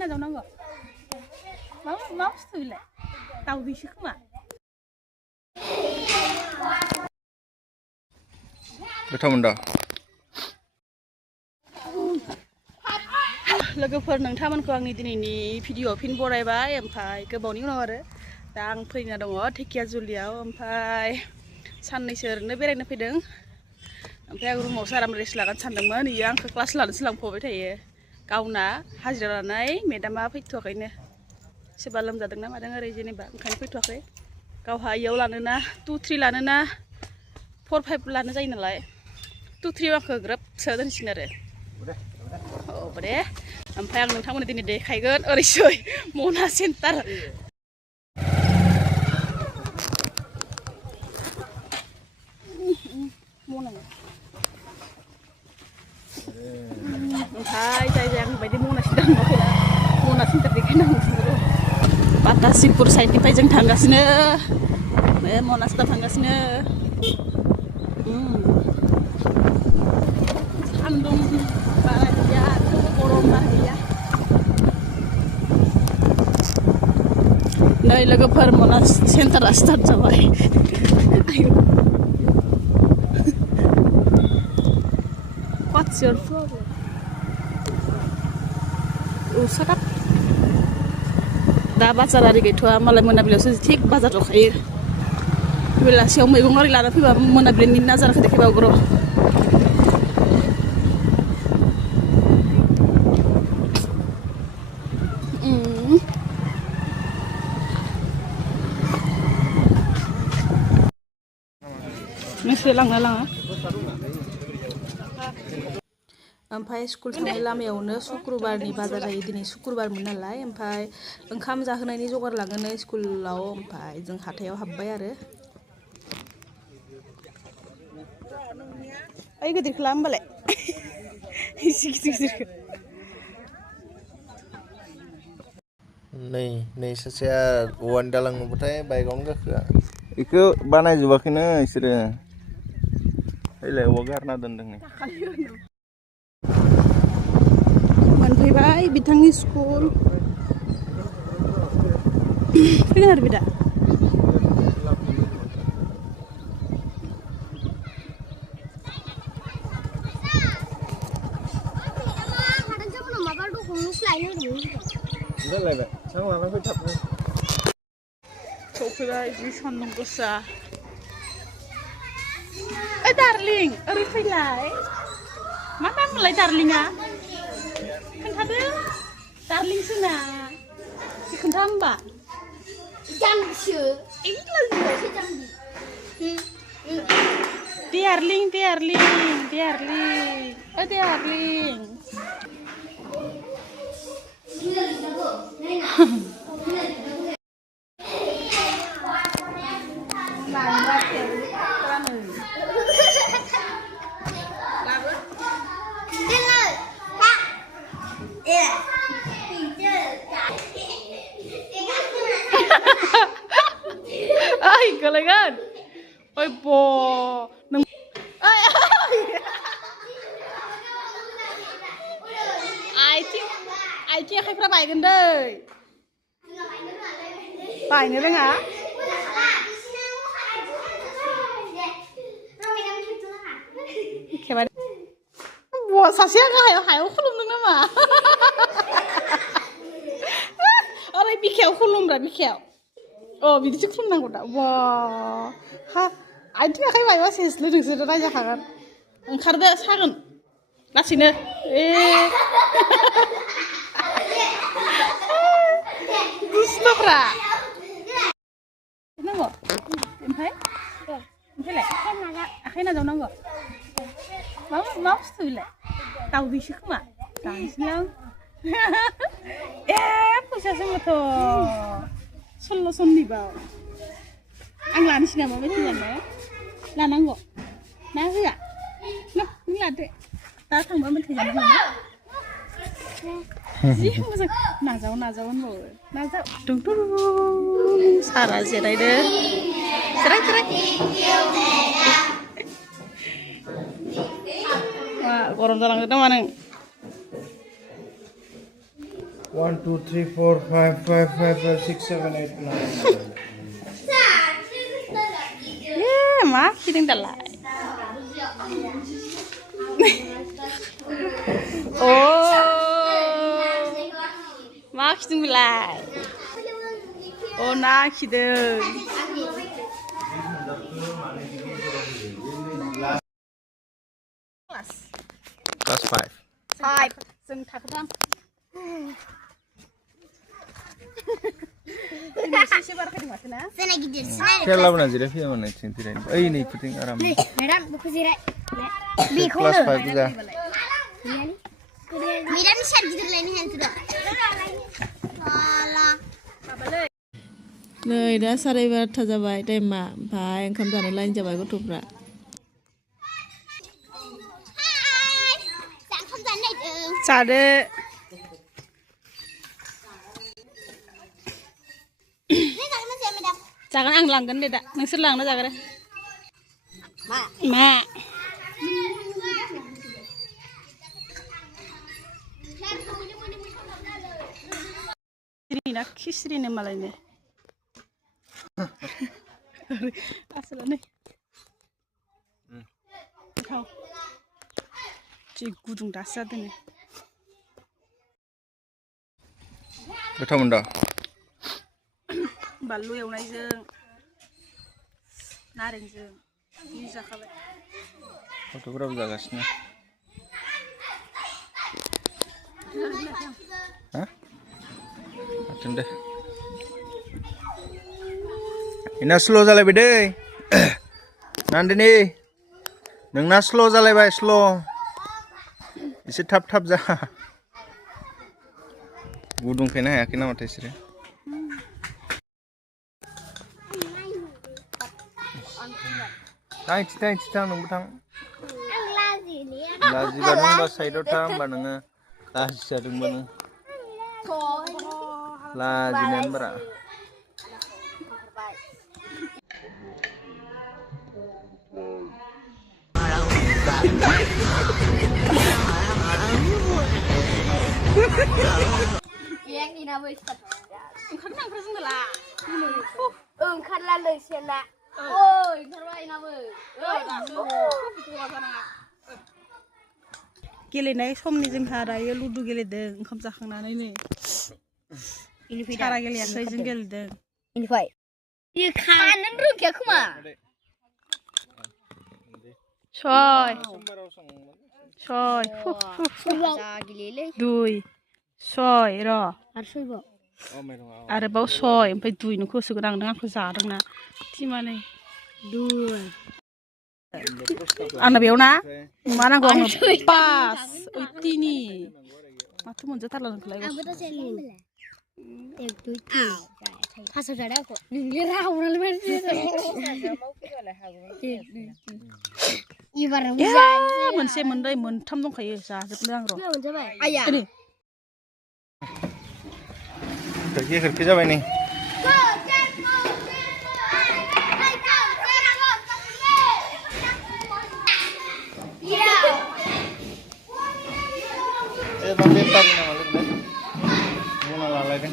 नाजावनांगौ मा बुस्थु बेलाय दाउदैसो खोमा गोथाव मोनदा लोगोफोर नोंथांमोनखौ आंनि दिनैनि भिडिअ फिन बरायबाय ओमफ्राय गोबावनि उनाव आरो दा आं फैना दङ धेकियाजुलियाव ओमफ्राय साननैसो ओरैनो बेरायनो फैदों ओमफ्राय आं रुमावसो आराम रेस्ट लागोन सानदोंमोन इयो आंखौ क्लास लानोसो लांफाबाय थायो गावना हाजिरा लानाय मेदामा फैथ'वाखैनो सोरबा लोमजादों ना मादों ओरै जेनेबा ओंखायनो फैथ'वाखै गावहा इयाव लानोना 2, 3 लानोना 4, 5 लानो जायो नालाय 2, 3 आंखौ ग्रोब सोना दोनसिगोन आरो औ दे ओमफ्राय आं नोंथांमोननो दिनै देखायगोन ओरैसै मना सेन्टार ओमफ्राय जाय आं बायदि मना सेन्टार नुवाखैना मना सेन्टार देखायनांगौ बातासिपुर साइडनिफ्राय जों थांगासिनो बे मना सेन्टार थांगासिनो सान्दुं बारा गैया गरम बारा गैया नै लोगोफोर मना सेन्टारा स्टार्ट जाबाय What's your problem? Shut up. दा बाजार आरि गैथ'आ मालाय मोनाबिलियावसो थिग बाजार जखायो बेलासियाव मैगं आरि लाना फैबा मोनाबिलिनि नाजारखौ देखायबावो र' नोंसोर लांना लाङा ओमफ्राय स्कुल थांनाय लामायावनो शुक्रुबारनि बाजार जायो दिनै शुक्रुबारमोन नालाय ओमफ्राय ओंखाम जाहोनायनि जगार लाङोनो स्कुलाव ओमफ्राय जों हाथायाव हाबबाय आरो ओइ गिदिरखौ ला होमबालाय एसे गिदिरखौ नै सासेया औवानि दालां नुबाथाय बाइकआवनो गाखोआ बेखौ बानायजोबाखैनो बिसोरो ओइलाय औवा गारना दोनदों मोनफैबाय बिथांनि स्कुल फैगोन आरो बिदा सफैबाय जि सान्दुं गोसा ओइ डार्लिं ओरै फैलाय मा नाम मोनलाय डार्लिंआ खोन्थादो डार्लिंसो ना खोन्था होमबा डार्लिंसो डार्लिं डार्लिं डार्लिं ओइ darling Ay, galangan. Ay, po. Ay, ay. Ai chia khai fra bài gần đây. Bài nữa đấy hả? Wow, sasia cái hải không lùm nữa mà. Ở đây bị khéo không lùm rồi bị khéo. Bị đi chụp phim nào đó. Wow, ha, anh thấy cái bài đó sẽ lấy được sự ra ra hàng. Anh khar được sang. Lát xin nữa. Gusto Nang go? Empai? Empai lại. Akhirnya nazaw nang go. Mau sila. Tahu bisa kuma. Tahu silang. Pusat sama tu. Solo sonni bau. Ang lani sini apa betul kan? Lanang go. Nah sih Nah, ini ada. Tahu tang bau betul kan? Sih masa nazawan mau. Nazaw. Dung. Sarah zerai deh. Cerai. Wah, koron jalan kita mana? 1, 2, 3, 4, 5, 5, 5, 5, 6, 7, 8, 9. Mak kiting dalai. Oh, mak kiting bilai. Oh, nak kiting. Class 5. Five. Sing takkan. Sisi baru kedua sana. Sana gidiyor. Kela mana jadi film mana cinta ini. Ini puting aram. Madam buku zirai. Class 5 juga. Madam share gidiyor lain hand sudah. Alah. नै दा 12:30 जाबाय टाइमा ओमफ्राय ओंखाम जानो line जाबाय गथ'फ्रा जादो जागोन आं लांगोन दे दा नोंसोर लांना जागोन मा सिरिना खिस्रिनो मालायनो asal nih kau cik gudung dasar deh Betul menda. balu ewnayjों naरेंजों ini जाखाबाय Fotograaf जागासिनो. Hah? Atin deh. Ina slow जालायबाय दै Nandini नोंना slow जालायबाय slow एसे थाब थाब जा गुदुं फैनो हायाखै नामाथाय बिसोरो थां नोंबो थां लाजिबा नों बा साइडआव था होमबा नोङो लाजि जादोंबा नों लाजिनायानो बारा Yang ini apa sih? ओंखारनो ओंखारजों दला Oंखारला लोगोसेना. Oi, ओंखारबाय नाबो. गेलेनाय समनि जोंहा दायो लुदु गेलेदों ओंखाम जाखांनानै नै सारा गेलेयाखै जों गेलेदों Inify. Iya kanan rugi aku mah. सय सय Lagi lele. दुइ सय र' Harus ibu. आरोबाव सय ओमफ्राय दुइ नोंखौ होसोगोन आं नों आंखौ जादोंना थिमानै Dua. आंना बेयाव ना मा नांगौ आंनो पास ओइटिनि माथो मोनजाथारला नोंखौलाय Aku tuh selin. Itu. Pasal ada aku. Ngira orang lain Ibarat ya मोनसे मोननै मोनथाम दंखायो जाजोबनो आं र' Ayah. खिरखि जाबाय नै बेटारि नामा लोगो बुंना लालायदों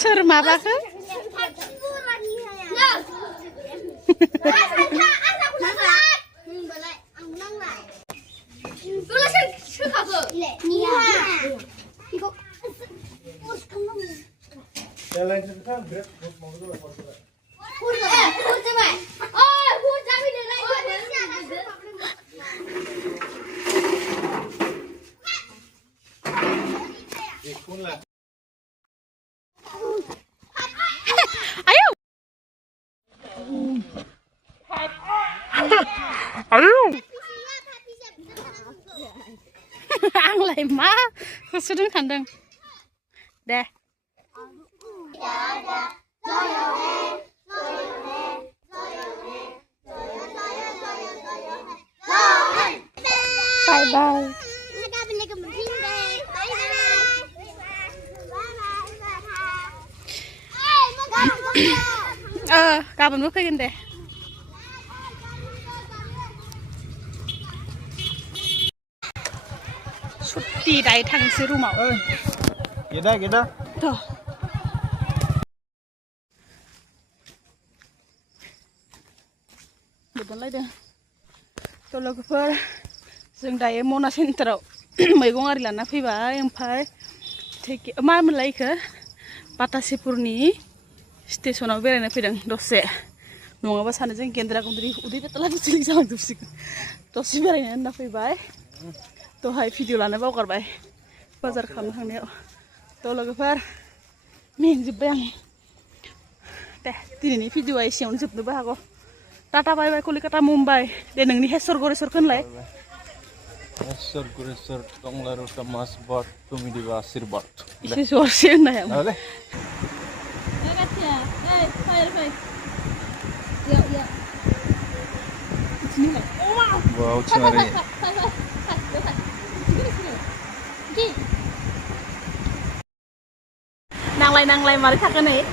सोर माबाखो ayo ayo आंलाय मा होसोदों सानदों दे बाय बाय गाबोनबो फैगोन दे सुट्टि दायो थांसै रुमाव गेदा थ' बेदनलायदों थ' लोगोफोर जों दायो मना सेन्टाराव मैगं आरि लाना फैबाय ओमफ्राय मा मोनलाय इखो बातासिपुरनि स्टेसनाव बेरायनो फैदों दसे नङाबा सानो जों गेन्द्रा गुन्द्रि उदै बेथला बेथलि जालांजोबसिगोन दसे बेरायनो होनना फैबाय दहाय भिडिअ लानो बावगारबाय बाजार खालामनो थांनायाव थ' लोगोफोर मेंजोब्बाय आं दे दिनैनि भिडिअआ एसेयावनो जोबनोबो हागौ टाटा बाय बाय कलिकाता मुम्बाइ दे नोंनि हेसर गरेसर होनलाय हेसर गुरेसर टंला रुटा मासबाट तुमी दिबा आशीर्बाद एसे जरसे होननाय आं Dale. Wow, cari. Nang lai mari kakak nih.